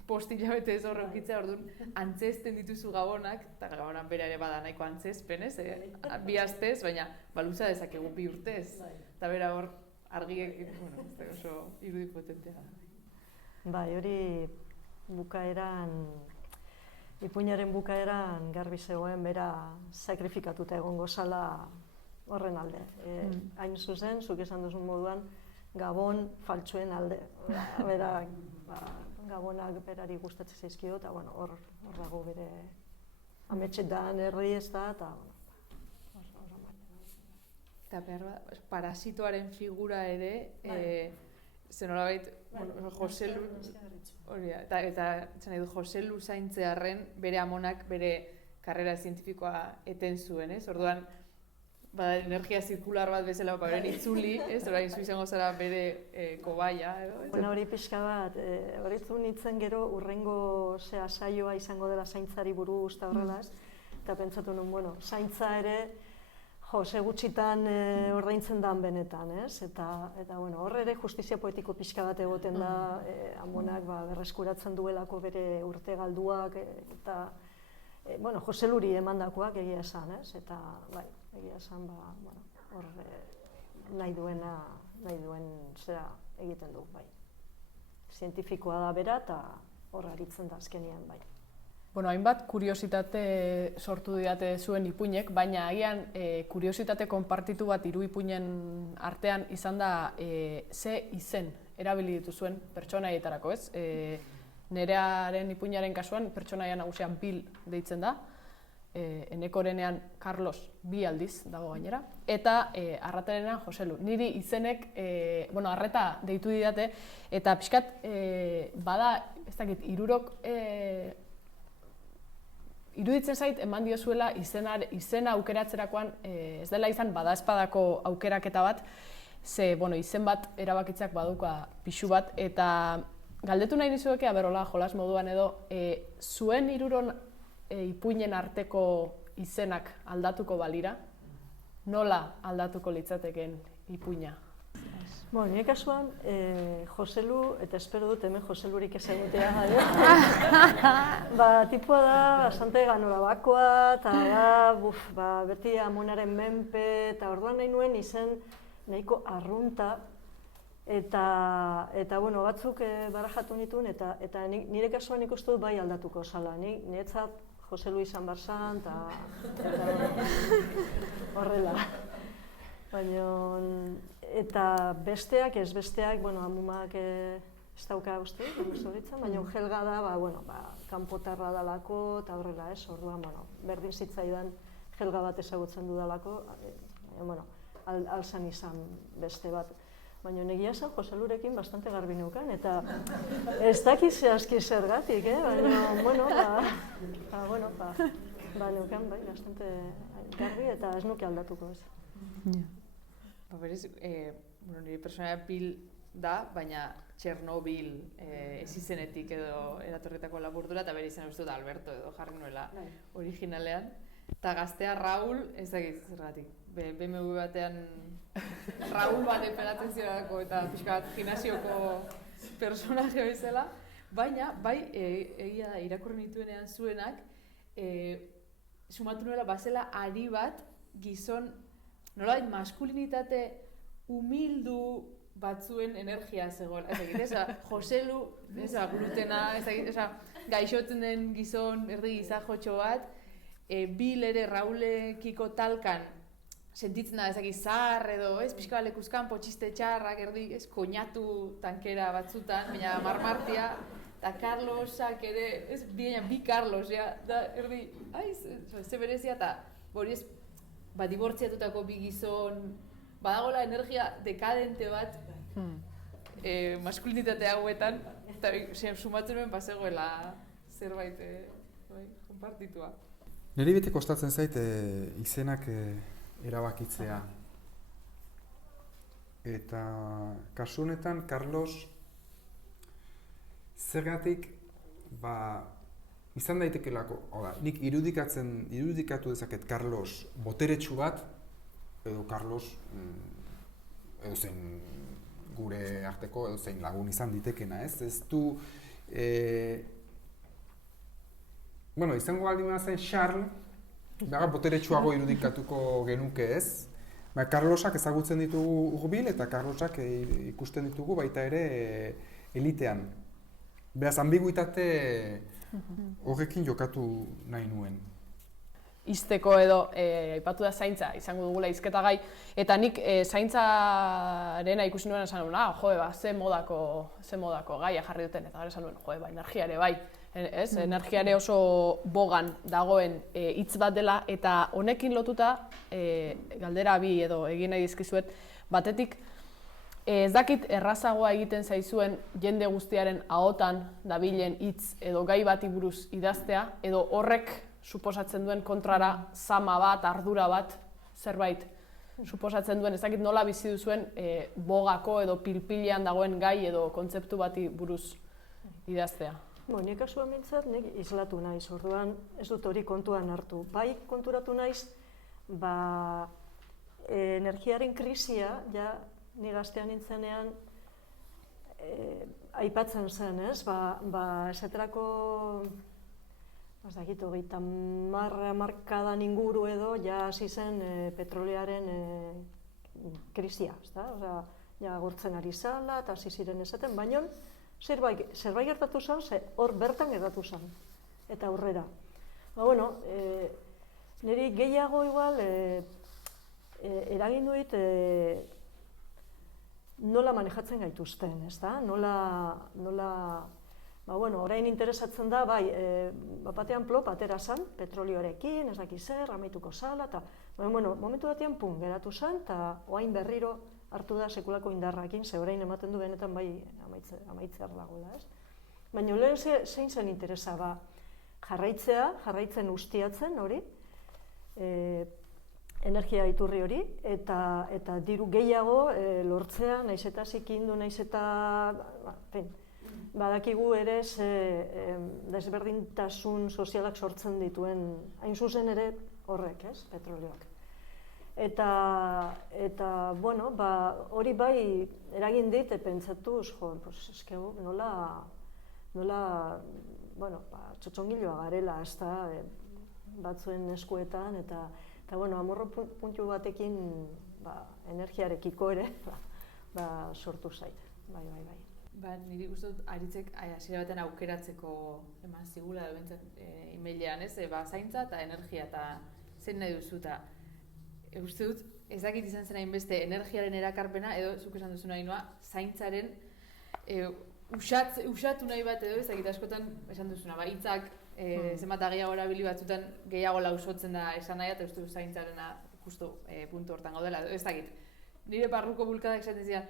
postilabete ez horrekitzea, orduan antzesten dituzu gabonak, eta gabonan bera ere bada nahiko antzespen, ez? Bi astez, baina luza dezakegu bi urtez, eta bera hor argiek, oso irudi potentea. Bai, hori ipuinaren bukaeran garbi zegoen bera sakrifikatuta egongo zala horren alde. Hain zuzen, zuk esan duzun moduan, Gabon faltsuen alde. Gabonak berari gustatzen zaizkio, eta hor dago bere ametsetan herri ez da, eta eta behar bat, parasitoaren figura ere, zenolabait, Joselu, eta Joselu zaintzearren bere amonak bere karrera zientifikoa eten zuen, ez? Orduan, energia zirkular bat bezala beren itzuli, ez? Orain zu izango zara bere kobaia, edo? Hori pixka bat, horitzun nintzen gero urrengo saioa izango dela zaintzari buruz eta horrelaz, eta pentsatu nuen, zaintza ere, ze gutxitan ordaintzen dan benetan, ez? Eta hor ere justizia poetiko pixka bat egoten da, amonak berreskuratzen duelako bere urte galduak, eta Joseluri emandakoak egia esan, ez? Eta, bai, egia esan, hor nahi duen zera egiten du, bai. Zientifikoa da bera, eta hor aritzen da azkenean, bai. Hainbat kuriositate sortu didate zuen ipuinek, baina agian kuriositate konpartitu bat hiru ipuinen artean izan da ze izen erabili dituzuen pertsonaietarako, ez? Nerearen ipuinaren kasuan pertsonaia nagusia Bill deitzen da, Enekorenean Carlos 2 aldiz dago gainera, eta Arraterenean Joselu. Niri izenek, Arreta deitu didate, eta pixkat bada, ez dakit, iruditzen zait eman diozuela izena aukeratzerakoan ez dela izan badaezpadako aukeraketa bat, ze izen bat erabakitzeak baduka pixu bat, eta galdetu nahi nizueke, berola jolas moduan edo, zuen hiruron ipuinen arteko izenak aldatuko balira, nola aldatuko litzatekeen ipuina? Bueno, nire kasuan, Joselu, eta espero dut hemen Joselurik ez egotea, tipua da, bastante ganorabakoa, eta beti amonaren menpe, eta orduan nahi nuen izen nahiko arrunta, eta bueno, batzuk barajatu nituen, eta nire kasuan nik uste dut bai aldatuko zala. Niretzat Joselu izan barzan, eta horrela. Eta besteak, ez besteak, amumak ez dauka uste, baina Helga da, kanpotarra dalako, eta horrela ez, orduan, berdin zitzaidan Helga bat ezagutzen dudalako, alzan izan beste bat. Baina negia esan Joselurekin bastante garbi neukan, eta ez dakiz aski zergatik, neukan, bastante garbi, eta ez nuke aldatuko ez. Berez, nire personaia Pil da, baina Txernobil ez izenetik edo eratorritako laburdura, eta bere izena uste dut Alberto edo jarri nuela originalean. Eta gaztea Raul, ez dakit zergatik, BMW batean Raul bat eperatzen zirelako eta pixka bat gimnasioko personaje bezala, baina bai egia da irakurri nituenean zuenak, sumatu nuela bazela ari bat gizon nolabait maskulinitate humildu batzuen energia zegoela, Joselu, glutena, gaixotzen den gizon erdi gizajotxo bat, Bil ere Raulekiko talkan sentitzen da zahar edo, pixka bat lekuzkan potxiste txarrak, erdi, koñatu tankera batzutan, baina marmartia, eta Carlosak ere, bi Carlos, erdi, ze berezia, eta hori dibortziatutako bi gizon, badagoela energia dekadente bat maskulinitate hauetan, eta sumatzen nuen bazegoela zerbait konpartitua. Niri beti kostatzen zait izenak erabakitzea. Eta kasu honetan, Carlos, zergatik, izan daitekelako, nik irudikatu dezaket Carlos boteretsu bat, edo Carlos edo zein gure arteko, edo zein lagun izan ditekena, ez? Ez du, izango baldin zen Charles, boteretsuago irudikatuko genuke, ez? Carlosak ezagutzen ditugu hurbil eta Carlosak ikusten ditugu baita ere elitean. Beraz, ambiguitate horrekin jokatu nahi nuen. Izteko edo, aipatu da zaintza, izango dugula hizketa gai, eta nik zaintzarena ikusi nuen esan nuen, ze modako gaia jarri duten, eta gara esan nuen, energiare bai. Energiare oso bogan dagoen hitz bat dela, eta honekin lotuta, galdera bi edo egin nahi dizkizuet, batetik, ez dakit errazagoa egiten zaizuen jende guztiaren ahotan dabilen hitz edo gai bati buruz idaztea, edo horrek suposatzen duen kontrara zama bat, ardura bat, zerbait suposatzen duen, ez dakit nola bizi duzuen bogako edo pilpilean dagoen gai edo kontzeptu bati buruz idaztea. Nik kasuan mintzat, nik islatu naiz, orduan ez dut hori kontuan hartu. Bai konturatu naiz, energiaren krisia, ni gaztean nintzenean aipatzen zen, ez? Esaterako, ez dakit, 30 hamarkadan inguru edo, hasi zen petrolearen krisia, ez da? Agortzen ari zala, eta hasi ziren esaten, baina zerbait gertatu zen, hor bertan gertatu zen, eta aurrera. Niri gehiago igual eragin duit nola manejatzen gaituzten, ez da? Orain interesatzen da, batean plop atera zen, petrolioarekin, ez dakiz zer, amaituko zala, eta momentu batean pun geratu zen, eta oain berriro hartu da sekulako indarrakin, ze orain ematen du benetan bai amaitzear dagoela, ez? Baina lehen zein zen interesa, jarraitzen ustiatzen hori, energia iturri hori, eta diru gehiago lortzea, naiz eta zikindu, naiz eta... badakigu ere desberdintasun sozialak sortzen dituen, hain zuzen ere horrek, ez, petrolioak. Eta bueno, hori bai eragin dit, pentsatuz, nola txotxongiloa garela, batzuen eskuetan, eta amorro puntu batekin energiarekiko ere sortu zait, bai. Niri uste dut Aritzek hasiera batean aukeratzeko eman zigula edo bentsat emailean, ez? Zaintza eta energia eta zen nahi duzu eta uste dut ez dakit izan zen hainbeste energiaren erakarpena edo zuk esan duzu nahi noa zaintzaren usatu nahi bat edo ez dakit askotan esan duzuna, hitzak zenbat gehiago erabili batzutan gehiago lausotzen da esan nahi eta uste dut zaintzarena justu puntu hortan gaudela edo ez dakit. Nire barruko bulkadak esaten zidan,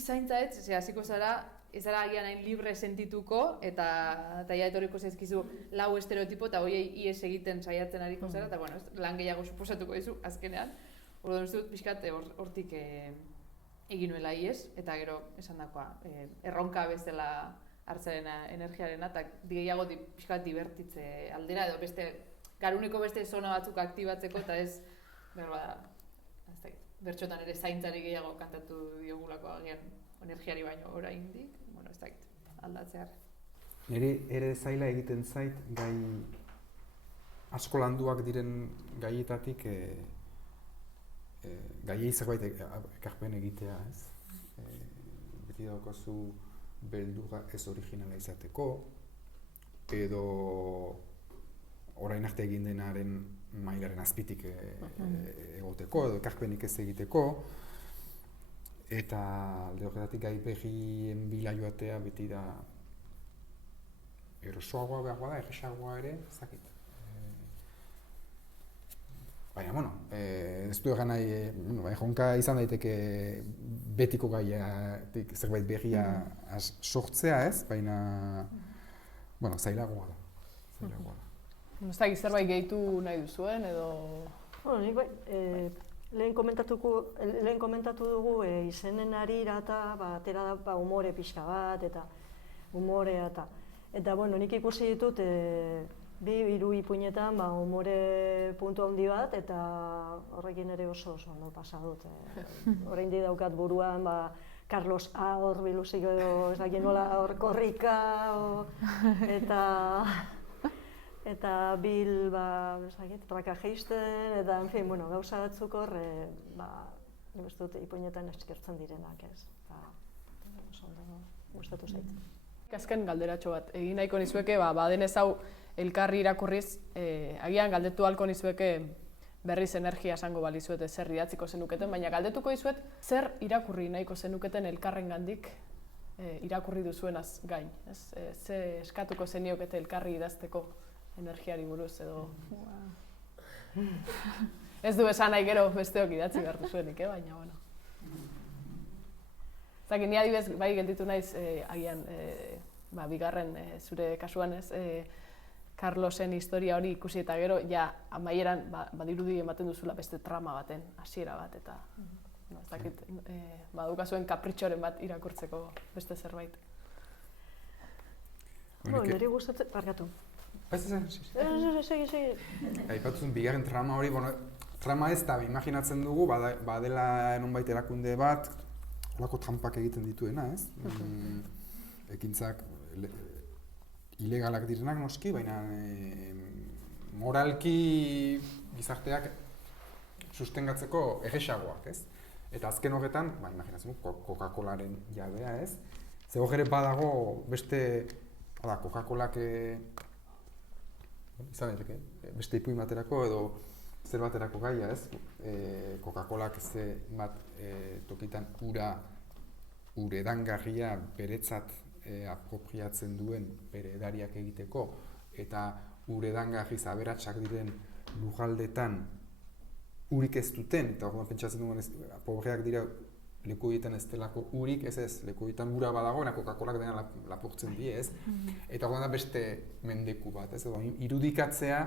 zaintza ez, hasiko zara, ez zara agian hain libre sentituko eta ja etorriko zaizkizu lau estereotipo eta horiei ihes egiten saiatzen ariko zara, eta lan gehiago suposatuko dizu azkenean. Orduan uste dut pixkat hortik egin nuela ihes, eta gero esan dakoa, erronka bezala hartzaren energiarena, eta gehiago pixkat divertitze aldera, edo garuneko beste zona batzuk aktibatzeko, eta ez, bertxotan ere zaintzari gehiago kantatu diogulako agian energiari baino oraindik, ez dakit, aldatzear. Niri ere zaila egiten zait gai asko landuak diren gaietatik gaiei zerbait ekarpen egitea, ez? Beti daukazu beldurra ez originala izateko, edo orain arte egin denaren mailaren azpitik egoteko, edo ekarpenik ez egiteko, eta alde horretatik gai berrien bila joatea beti da erosoagoa behar bada, erresagoa ere, ez dakit. Baina, ez du egan nahi, erronka izan daiteke betiko gaiatik zerbait berria sortzea, ez? Baina, zailagoa da. Ez dakit zerbait gehitu nahi duzuen, edo... Nik bai, lehen komentatu dugu izenen harira eta atera da umore pixka bat, eta umorea eta nik ikusi ditut hiru ipuinetan umore puntu handi bat, eta horrekin ere oso ondo pasa dut. Oraindik daukat buruan Carlos A. hor biluziko edo ez dakit nola hor korrika, eta bil, traka jeisten, eta, gauza batzuk hor, ez dut ipuinetan eskertzen direnak, ez. Gustatu zait. Azken galderatxo bat, egin nahiko nizueke, badenez hau elkarri irakurriz, agian galdetu halko nizueke berriz energia esango balizuete zer idatziko zenuketen, baina galdetuko dizuet zer irakurri nahiko zenuketen elkarrengandik irakurri duzuenaz gain. Ze eskatuko zeniokete elkarri idazteko energiari buruz edo... Ez du esan nahi gero besteok idatzi behar duzuenik, baina, Zaki, ni adibidez, bai gelditu naiz, agian, bigarren zure kasuan ez, Carlosen historia hori ikusi eta gero, amaieran, badirudi ematen duzula beste trama baten, hasiera bat, eta, ez dakit, badukazuen kapritxoren bat irakurtzeko beste zerbait. Niri gustatzen, barkatu. Segi. Aipatuzun bigarren trama hori, trama ez da, imaginatzen dugu, badela nonbait erakunde bat, holako trampak egiten dituena, ez? Ekintzak ilegalak direnak noski, baina moralki gizarteak sustengatzeko erresagoak, ez? Eta azken horretan, imaginatzen dugu, Coca-Colaren jabea, ez? Ze hor ere badago beste, Coca-Colak izan daiteke, beste ipuin baterako edo zer baterako gaia, ez? Coca-Colak bat tokitan uredangarria beretzat apropiatzen duen bere edariak egiteko eta uredangarriz aberatsak diren lurraldetan urik ez duten, eta orduan pentsatzen duen pobreak dira leku egiten ez delako urik, ez, leku egiten ura badagoena Coca-Colak dena lapurtzen die, ez? Eta orduan da beste mendeku bat, ez? Irudikatzea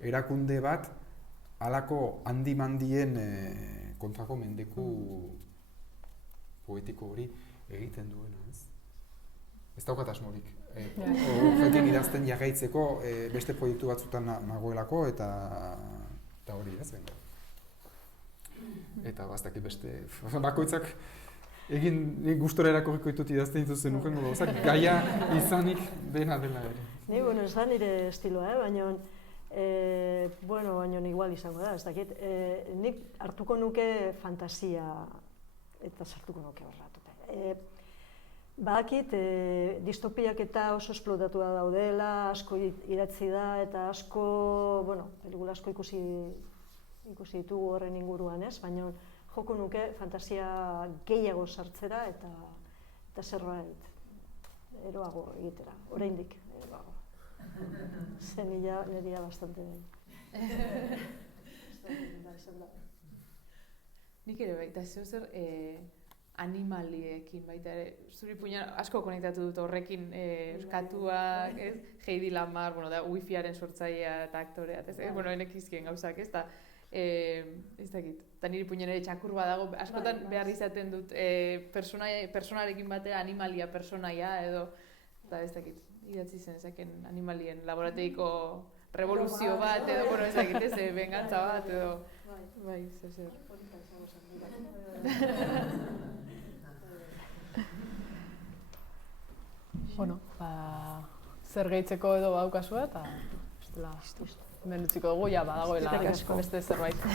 erakunde bat halako handi-mandien kontrako mendeku poetiko hori egiten duena, ez? ez daukat asmorik. Horrekin idazten jarraitzeko beste proiektu batzutan nagoelako eta hori ez. Eta baztaki beste, bakoitzak egin gustora erakorriko ditut idazten dituzen nuken gauzak, gaia izanik dena dela ere. Ni, ez da nire estiloa, baina igual izango da, ez dakit. Nik hartuko nuke fantasia eta sartuko nuke horratuta. Badakit, distopiak eta oso esplotatua daudela, asko idatzi da eta pelikula asko ikusi ditugu horren inguruan, ez? Baina joko nuke fantasia gehiago sartzera eta zerbait eroago egitera, oraindik eroago. Zen nire bastante Nik ere baita, zer animaliekin baita ere, zuri puñan asko konektatu dut horrekin euskatuak, Heidi Lamar, da wifiaren sortzailea eta aktorea, enek izkien gauzak, ez da, ez dakit, eta niri puñan ere txakur badago, askotan behar izaten dut personarekin batera animalia personaia edo, eta ez dakit, idatzi zen ezaken animalien laborategiko revoluzio bat edo, ez dakit, bengantza bat edo, bai, zer. Zer gehitzeko edo baukazua eta hemen utziko dugu, badagoela beste zerbait.